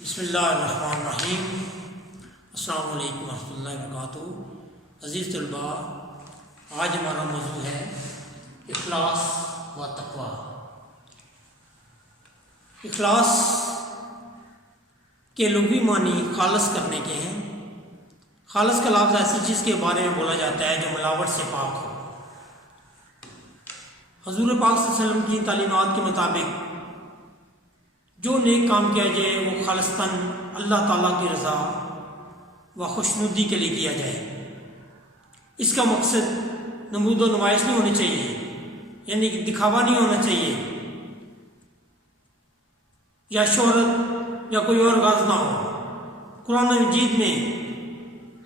بسم اللہ الرحمن الرحیم۔ السلام علیکم ورحمۃ اللہ وبرکاتہ۔ عزیز طلباء، آج ہمارا موضوع ہے اخلاص و تقوی۔ اخلاص کے لغوی معنی خالص کرنے کے ہیں۔ خالص کا لفظ ایسی چیز کے بارے میں بولا جاتا ہے جو ملاوٹ سے پاک ہو۔ حضور پاک صلی اللہ علیہ وسلم کی تعلیمات کے مطابق جو نیک کام کیا جائے وہ خالصتاً اللہ تعالیٰ کی رضا و خوشنودی کے لیے کیا جائے۔ اس کا مقصد نمود و نمائش نہیں ہونی چاہیے، یعنی کہ دکھاوا نہیں ہونا چاہیے یا شہرت یا کوئی اور غرض نہ ہو۔ قرآن مجید میں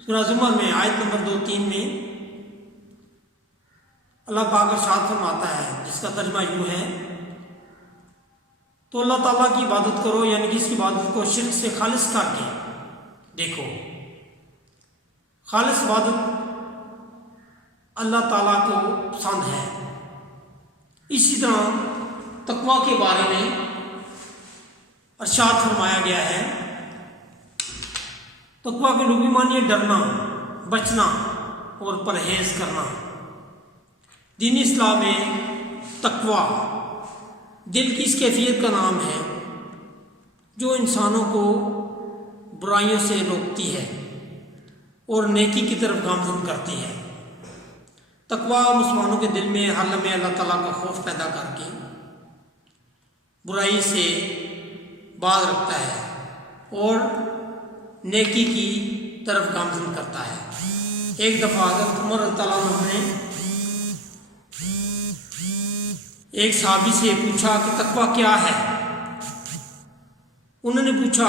سورہ زمر میں آیت نمبر 2-3 میں اللہ پاک ارشاد فرماتا ہے، جس کا ترجمہ یوں ہے، تو اللہ تعالیٰ کی عبادت کرو، یعنی کہ اس کی عبادت کو شرک سے خالص کر کے دیکھو۔ خالص عبادت اللہ تعالیٰ کو پسند ہے۔ اسی طرح تقوی کے بارے میں ارشاد فرمایا گیا ہے۔ تقوی کے لغوی معنی ہے ڈرنا، بچنا اور پرہیز کرنا۔ دین اسلام میں تقوی دل کی اس کیفیت کا نام ہے جو انسانوں کو برائیوں سے روکتی ہے اور نیکی کی طرف گامزن کرتی ہے۔ تقوی مسلمانوں کے دل میں ہر لمحے اللہ تعالیٰ کا خوف پیدا کر کے برائی سے باز رکھتا ہے اور نیکی کی طرف گامزن کرتا ہے۔ ایک دفعہ حضرت عمر رضی اللہ عنہ نے ایک صحابی سے پوچھا کہ تقوی کیا ہے؟ انہوں نے پوچھا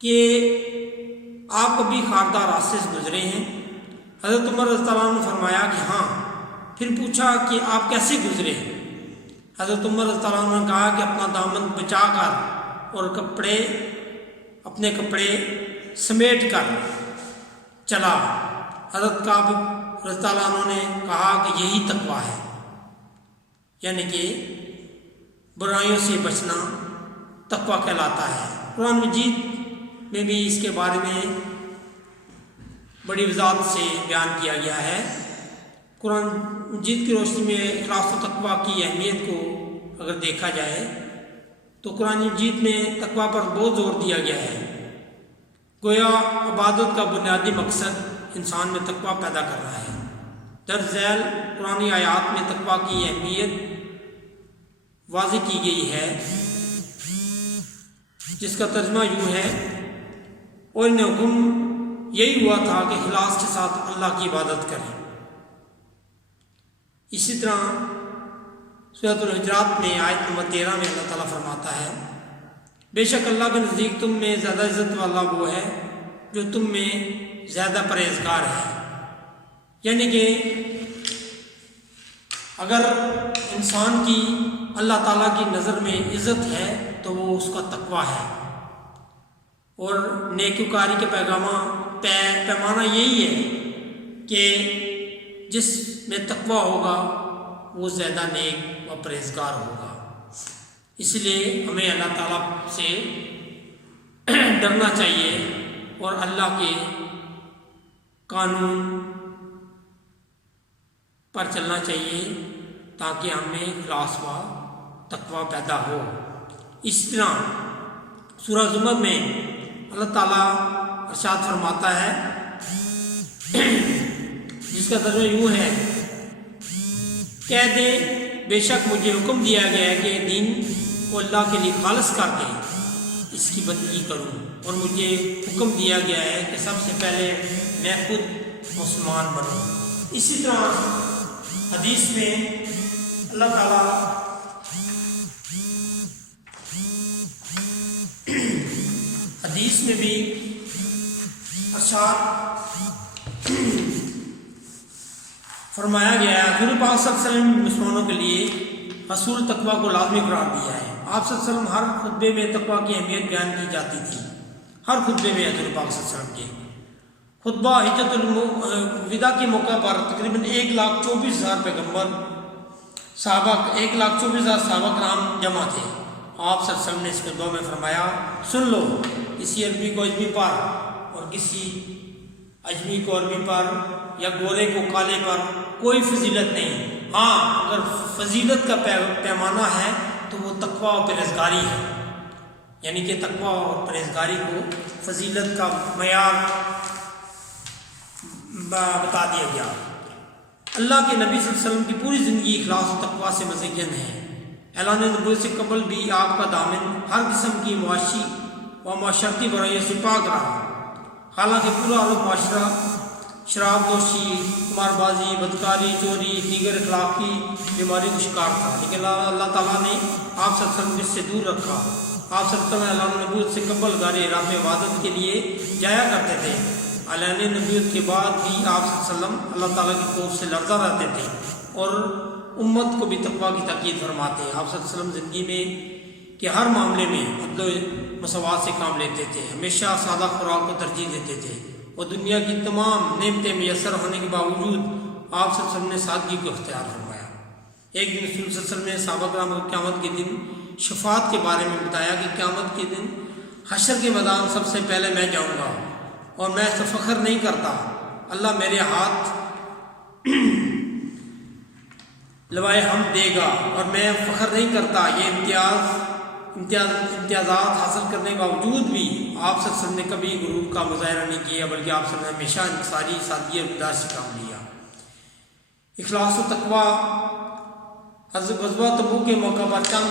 کہ آپ کبھی خاردار راستے سے گزرے ہیں؟ حضرت عمر رضی اللہ عنہ نے فرمایا کہ ہاں۔ پھر پوچھا کہ آپ کیسے گزرے؟ حضرت عمر رضی اللہ عنہ نے کہا کہ اپنا دامن بچا کر اور اپنے کپڑے سمیٹ کر چلا۔ حضرت کعب رضی اللہ عنہ نے کہا کہ یہی تقوی ہے، یعنی کہ برائیوں سے بچنا تقوی کہلاتا ہے۔ قرآن مجید میں بھی اس کے بارے میں بڑی وضاحت سے بیان کیا گیا ہے۔ قرآن مجید کی روشنی میں اخلاص و تقوی کی اہمیت کو اگر دیکھا جائے تو قرآن مجید میں تقوی پر بہت زور دیا گیا ہے۔ گویا عبادت کا بنیادی مقصد انسان میں تقوی پیدا کر رہا ہے۔ درج ذیل قرآنی آیات میں تقوی کی اہمیت واضح کی گئی ہے، جس کا ترجمہ یوں ہے، اور انہیں حکم یہی ہوا تھا کہ اخلاص کے ساتھ اللہ کی عبادت کریں۔ اسی طرح سورۃ الحجرات میں آیت نمبر 13 میں اللہ تعالیٰ فرماتا ہے، بے شک اللہ کے نزدیک تم میں زیادہ عزت والا وہ ہے جو تم میں زیادہ پرہیزگار ہے۔ یعنی کہ اگر انسان کی اللہ تعالیٰ کی نظر میں عزت ہے تو وہ اس کا تقوی ہے، اور نیکوکاری کے پیمانہ یہی ہے کہ جس میں تقوی ہوگا وہ زیادہ نیک و پرہیزگار ہوگا۔ اس لیے ہمیں اللہ تعالیٰ سے ڈرنا چاہیے اور اللہ کے قانون پر چلنا چاہیے تاکہ ہمیں اخلاص و تقوی پیدا ہو۔ اس طرح سورہ زمر میں اللہ تعالیٰ ارشاد فرماتا ہے، جس کا ترجمہ یوں ہے، کہہ دیں بے شک مجھے حکم دیا گیا ہے کہ دین کو اللہ کے لیے خالص کر دیں، اس کی بندگی کروں، اور مجھے حکم دیا گیا ہے کہ سب سے پہلے میں خود مسلمان بنوں۔ اسی طرح حدیث میں اللہ تعالیٰ حدیث میں بھی ارشاد فرمایا گیا ہے، حضور پاک صلی اللہ علیہ وسلم نے مسلمانوں کے لیے حصول تقوی کو لازمی قرار دیا ہے۔ آپ صلی اللہ علیہ وسلم ہر خطبے میں تقوی کی اہمیت بیان کی جاتی تھی۔ ہر خطبے میں حضور پاک صلی اللہ علیہ وسلم کے خطبہ حجت الوداع کے موقع پر تقریباً 1,24,000 پیغمبر صحابہ 1,24,000 صحابہ کرام جمع تھے، آپ صلی اللہ علیہ وسلم نے اس کو دعا میں فرمایا سن لو، کسی عربی کو عجمی پر اور کسی عجمی کو عربی پر یا گورے کو کالے پر کوئی فضیلت نہیں، ہاں اگر فضیلت کا پیمانہ ہے تو وہ تقویٰ اور پرہیزگاری ہے، یعنی کہ تقویٰ اور پرہیزگاری کو فضیلت کا معیار بتا دیا گیا۔ اللہ کے نبی صلی اللہ علیہ وسلم کی پوری زندگی اخلاص و تقویٰ سے مزین ہے۔ اعلان نبوت سے قبل بھی آپ کا دامن ہر قسم کی معاشی و معاشرتی برائیوں سے پاک رہا، حالانکہ پورا عرب معاشرہ شراب نوشی، قمار بازی، بدکاری، چوری، دیگر اخلاقی بیماری کا شکار تھا، لیکن اللہ تعالیٰ نے آپ صلی اللہ علیہ وسلم کو اس سے دور رکھا۔ آپ صلی اللہ علیہ وسلم اعلان نبوت سے قبل غار حرا میں عبادت کے لیے جایا کرتے تھے، اعلان نبوت کے بعد بھی آپ صلی اللہ علیہ وسلم اللہ تعالیٰ کی خوف سے لرزہ رہتے تھے اور امت کو بھی تقویٰ کی تاکید فرماتے۔ آپ صلی اللہ علیہ وسلم زندگی میں کہ ہر معاملے میں عدل و مساوات سے کام لیتے تھے، ہمیشہ سادہ خوراک کو ترجیح دیتے تھے اور دنیا کی تمام نعمتیں میسر ہونے کے باوجود آپ صلی اللہ علیہ وسلم نے سادگی کو اختیار فرمایا۔ ایک دن رسول صلی اللہ علیہ وسلم نے صحابہ کرام کو قیامت کے دن شفاعت کے بارے میں بتایا کہ قیامت کے دن حشر کے میدان سب سے پہلے میں جاؤں گا اور میں اس سے فخر نہیں کرتا، اللہ میرے ہاتھ لوائے حمد دے گا اور میں فخر نہیں کرتا۔ یہ امتیازات حاصل کرنے کے باوجود بھی آپ صلی اللہ علیہ وسلم نے کبھی غرور کا مظاہرہ نہیں کیا، بلکہ آپ صلی اللہ علیہ وسلم نے ہمیشہ انکساری، سادگی اور برداشت سے کام لیا۔ اخلاص و تقویٰ۔ حضرت غزوہ تبوک کے موقع پر چند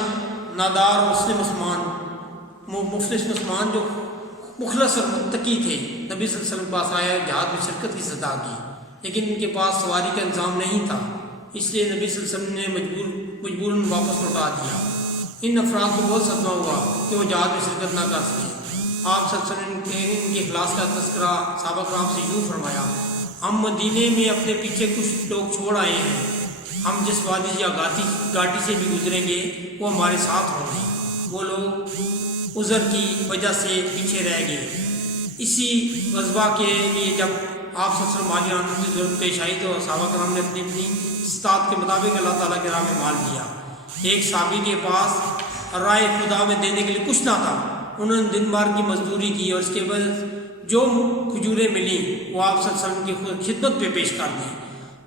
نادار مفلس مسلمان جو مخلص اور متقی تھے نبی صلی اللہ علیہ وسلم کے پاس آیا، جہاد میں شرکت کی صدا کی، لیکن ان کے پاس سواری کا انتظام نہیں تھا، اس لیے نبی صلی اللہ علیہ وسلم نے مجبوراً واپس لوٹا دیا۔ ان افراد کو بہت صدمہ ہوا کہ وہ جہاد میں شرکت نہ کر سکے۔ آپ صلی اللہ علیہ وسلم نے ان کے اخلاص کا تذکرہ صحابہ کرام سے یوں فرمایا، ہم مدینے میں اپنے پیچھے کچھ لوگ چھوڑ آئے ہیں، ہم جس وادی یا گھاٹی سے بھی گزریں گے وہ ہمارے ساتھ ہوں گے، وہ لوگ عذر کی وجہ سے پیچھے رہ گئے۔ اسی غزوہ کے لیے جب آپ صلی اللہ علیہ وسلم مالی آنے کی ضرورت پیش آئی تو صحابہ کرام نے اپنی استطاعت کے مطابق اللہ تعالیٰ کے راہ میں مال دیا۔ ایک صحابی کے پاس رائے خدا میں دینے کے لیے کچھ نہ تھا، انہوں نے دن بھر کی مزدوری کی اور اس کے بعد جو کھجوریں ملیں وہ آپ صلی اللہ علیہ وسلم کی خدمت پہ پیش کر دیں۔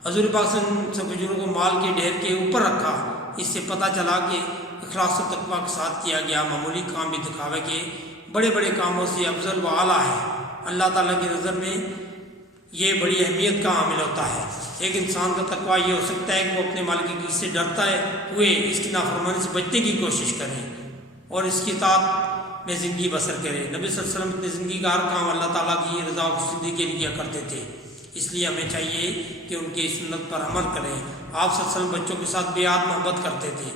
حضور پاک صلی اللہ علیہ وسلم کھجوروں کو مال کے ڈھیر کے اوپر رکھا۔ اس سے پتہ چلا کہ اخلاص و تقویٰ کے ساتھ کیا گیا معمولی کام بھی دکھاوے کے بڑے بڑے کاموں سے افضل و اعلیٰ ہے۔ اللہ تعالیٰ کی نظر میں یہ بڑی اہمیت کا حامل ہوتا ہے۔ ایک انسان کا تقویٰ یہ ہو سکتا ہے کہ وہ اپنے مالک کی سے ڈرتا ہے ہوئے اس کی نافرمانی سے بچنے کی کوشش کرے اور اس کی اطاعت میں زندگی بسر کرے۔ نبی صلی اللہ علیہ وسلم اپنی زندگی کا ہر کام اللہ تعالیٰ کی رضا و خوشنودی کے لیے کیا کرتے تھے، اس لیے ہمیں چاہیے کہ ان کی سنت پر عمل کریں۔ آپ صلی اللہ علیہ وسلم بچوں کے ساتھ بے حد محبت کرتے تھے۔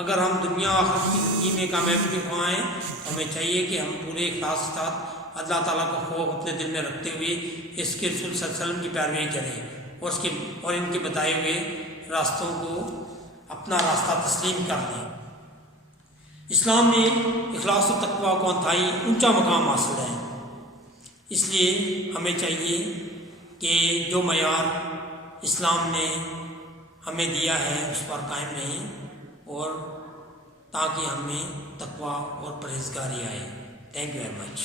اگر ہم دنیا و آخرت کی زندگی میں کامیابی کے خواہاں تو ہمیں چاہیے کہ ہم پورے اخلاص کے ساتھ اللہ تعالیٰ کا خوف اپنے دل میں رکھتے ہوئے اس کے رسول صلی اللہ علیہ وسلم کی پیروی کریں اور ان کے بتائے ہوئے راستوں کو اپنا راستہ تسلیم کر دیں۔ اسلام میں اخلاص و تقویٰ کو انتہائی اونچا مقام حاصل ہے، اس لیے ہمیں چاہیے کہ جو معیار اسلام نے ہمیں دیا ہے اس پر قائم رہیں اور تاکہ ہمیں تقویٰ اور پرہیزگاری آئے۔ Thank you very much.